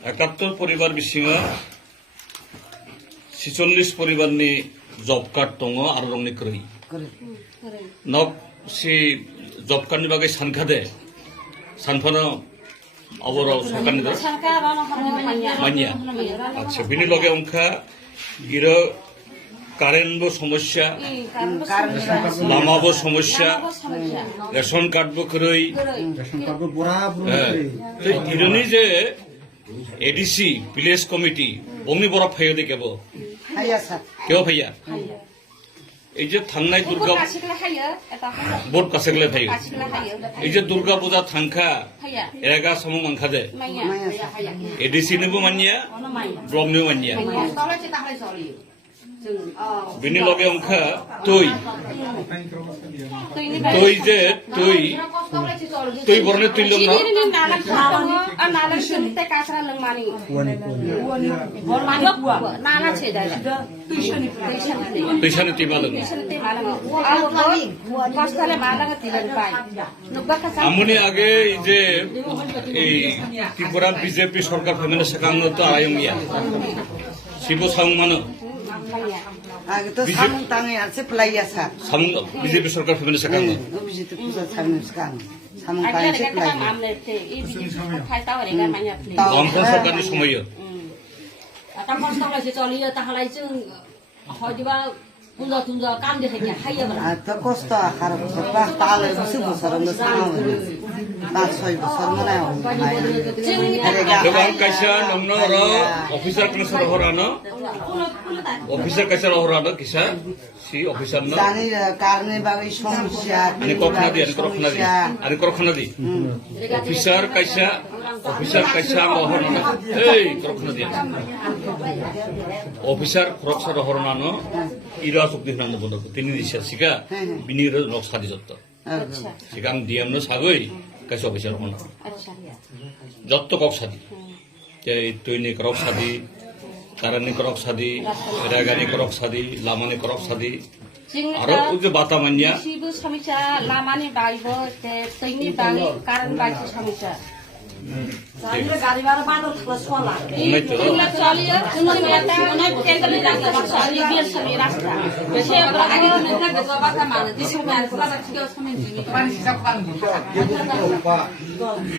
71 परिबार बिसिङा 46 परिबारनि जब कार्ड दङ आरो रंनि क्रय नक सि जब कार्डनि बागै सानखादे सानफानो अबराव सरकारनि मानिया आच्छा बिनि लगे अंखा इरो कारेन्टबो समस्या लामाबो समस्या रेशन कार्डबो क्रय इरोनि जे एडीसी विलेज कमिटी बंनि बरा फायो दे केबो केव फाया এই যে থাংনাই দুর্গা বোট কাছেগলে ফাयो এই যে দুর্গা পূজা থাংখা এরাगा सामु मांखादे एडीसी नबो मानिया ब्रह्मनिबो मानिया बिनि लगे अंखा तै जे तै बरने तै लोंना तैसानि तै मालंग আমনি আগে এই যে এই ত্রিপুরা বিজেপি সরকার ফেমেনে সেকাঙ্গ তো আয়মিয়া শিব সাংমানো আগে তো সামুং তাঙে আছে প্লাইয়াসা সামুং বিজেপি সরকার ফেমেনে সেকাঙ্গ বিজেপি পূজা সামনে সেকাঙ্গ সামুং তাঙে আছে প্লাইয়া বামফ্রন্ট সরকারनि সময়ও তা কষ্ট লাগছে চলিয়ে তাহলে হয়তোবা পুজো টুজো কাম দেখে খাইয়ে আর তো কষ্ট আখার বছর পাঁচ তালে বছর বছর আমরা সামাও 5-6 বছর মনে হয় गोबां कायसा नोंनो र अफिसार कमिसनार हरानो अफिसार कायसा हरानो किसा सि अफिसार न জানি কারণে বাগै সমস্যা अनि करखना दि अफिसार कायसा हरानो এই करखना दि अफिसार खरकसा हरानो इरा सुक्ति नाम बन्द तिनि दिसा सिका बिनि नक सादि जत्त सिगां डिएम न सागै कायसा अफिसार हरानो যত কক সাদি তৈনি করক সাদি কারানি করক সাদি রাগানি করক সাদি লামানি করক সাদি আরো যে বাতা মানিয়া শিবু সমস্যা লামানি বাইবো তৈনি বানি কারণ বাইছি সমস্যা জানিরে গাড়ি ভাড়া বাদল খসলা এগুলা চলিয়ে সুন্দরটা অনেক কেন্দ্রে লাগে চলিয়ে বিয়ের সময় রাস্তা সে আগে মেঘনা গবাকা মানে দিশে মানে কোলা থেকে সময় জিনি পানি সব পানি